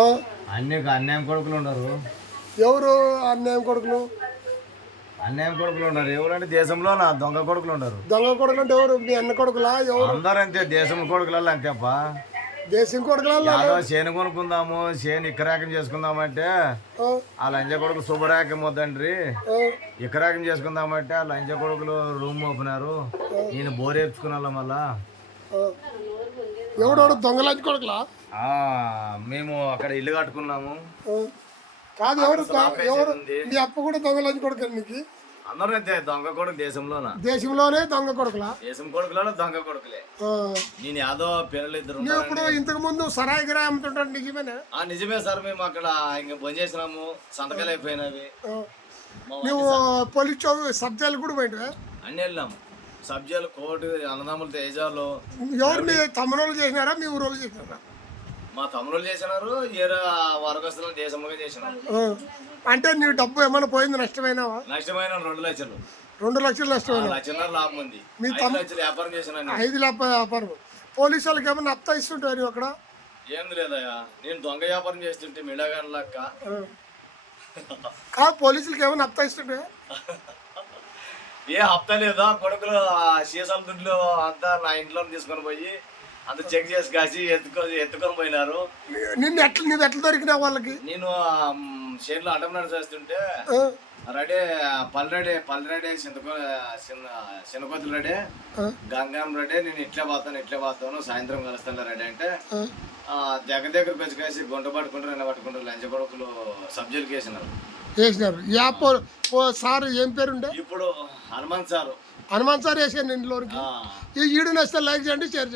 ఆ, అన్యాయం కొడుకులు ఉన్నారు. ఎవరు అన్యాయం కొడుకులు? అన్యాయం కొడుకులు ఉన్నారు. ఎవరంటే దేశంలో నా దొంగ కొడుకులు ఉన్నారు. దొంగ కొడుకులు అంటే ఎవరు? మీ అన్న కొడుకులా? ఎవరు? అందరూ అంతే, దేశం కొడుకులలో అంతేప్ప. దేశం కొడుకులా? యాదో చేను కొనుక్కుందాము, చేను ఇక్కరాకం చేసుకుందామంటే ఆ లంజ కొడుకు శుభరాకం వద్దండ్రి, ఇక్కరాకం చేసుకుందామంటే ఆ లంజ కొడుకులు రూమ్ ఓపెనారు. నేను బోర్ వేపించుకున్నా మళ్ళా. ఎవడోడు దొంగ లంచ్ కొడుకులా? మేము అక్కడ ఇల్లు కట్టుకున్నాము. కాదు, ఎవరు ఎవరు? మీ అప్ప కూడా దొంగ లంచ్ కొడుకు నీకు? అందరూ అంతే, దొంగ కొడుకు దేశంలోనా. దేశంలోనే దొంగ కొడుకులా? దేశం కొడుకులలో దొంగ కొడుకులే. నేను యాదో పిల్లలు ఇద్దరు. నువ్వు ఇప్పుడు ఇంతకు ముందు సరాయి గిరాయి అమ్ముతుంటాడు, నిజమేనా? నిజమే సార్, మేము అక్కడ ఇంకా బంద్ చేసినాము, సంతకాలు అయిపోయినవి. నువ్వు పోలీస్ సబ్జెక్టులు కూడా పోయినా? అన్ని వెళ్ళాము, సబ్జెక్టులు, కోర్టు, అన్నదమ్ములు, తేజాలు. ఎవరు మీ తమ్ముళ్ళు చేసినారా, మీ ఊరోళ్ళు చేసినారా? మా తమ్ముళ్ళు చేసినారు, ఏరా వర్గస్తులు దేశంలో చేసినారు. అంటే నీ డబ్బు ఏమైనా పోయింది, నష్టమైనావా? నష్టమైన 2 లక్షలు. 2 లక్షలు నష్టమైన? లక్షన్నర లాభం ఉంది. మీ 5 లక్షలు వ్యాపారం చేసిన. 5 లక్షల వ్యాపారం. పోలీసు వాళ్ళకి ఏమైనా అప్తా ఇస్తుంటారు నువ్వు అక్కడ? ఏం లేదయ్యా, నేను దొంగ వ్యాపారం చేస్తుంటే మిడాగాని లెక్క. కాదు, పోలీసులకి ఏమైనా అప్తా ఇస్తుంటే? ఏ హప్తా లేదా, కొడుకులు సీసాల దుడ్లు అంతా నా ఇంట్లో తీసుకొని పోయి అంత చెక్ చేసి కాసి ఎత్తుకొని పోయినారు. నువ్వు ఎట్లా దొరికినావు వాళ్ళకి? నేను చేనులో అడ్డం నడిచేస్తుంటే రెడీ పల్లెరెడీ చిన్నకొత్తులు రెడీ, గంగం రెడీ, నేను ఇట్లే పోతాను సాయంత్రం కలుస్తాను రెడీ అంటే దగ్గరకు వచ్చి కాసి గుంట పట్టుకుంటారు, ఎన్న పట్టుకుంటారు. లంచ కొడుకులు సబ్జెక్టులు వేసినారు. సార్ ఏం పేరుండే? ఇప్పుడు హనుమంత్ సారు. హనుమంత్ సార్ వేసాను ఇంట్లోకి. ఈ వీడియో నచ్చితే లైక్ చేయండి, షేర్ చేయండి.